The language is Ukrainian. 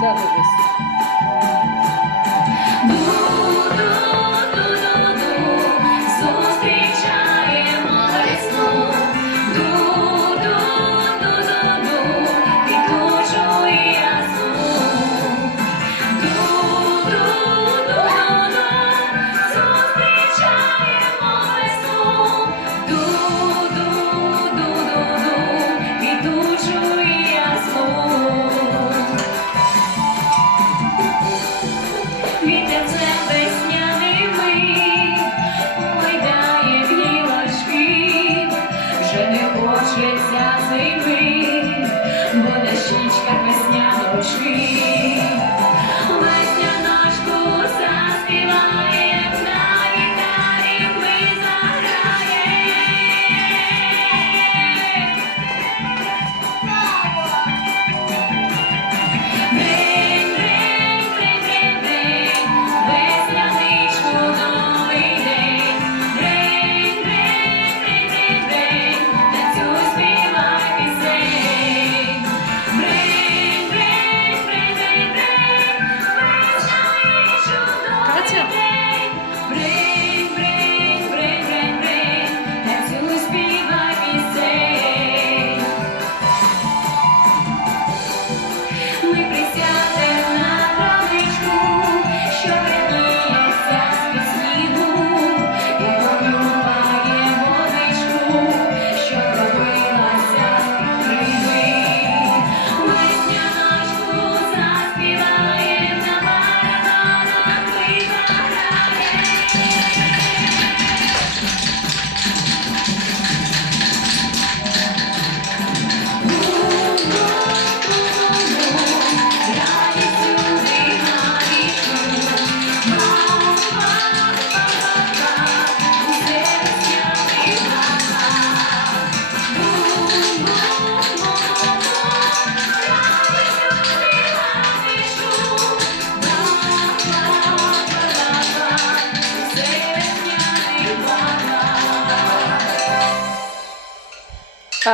Да, Зустрічаємо весну, ду ду ду ду ду, і дуже. зими, бо дощечка весняна очі.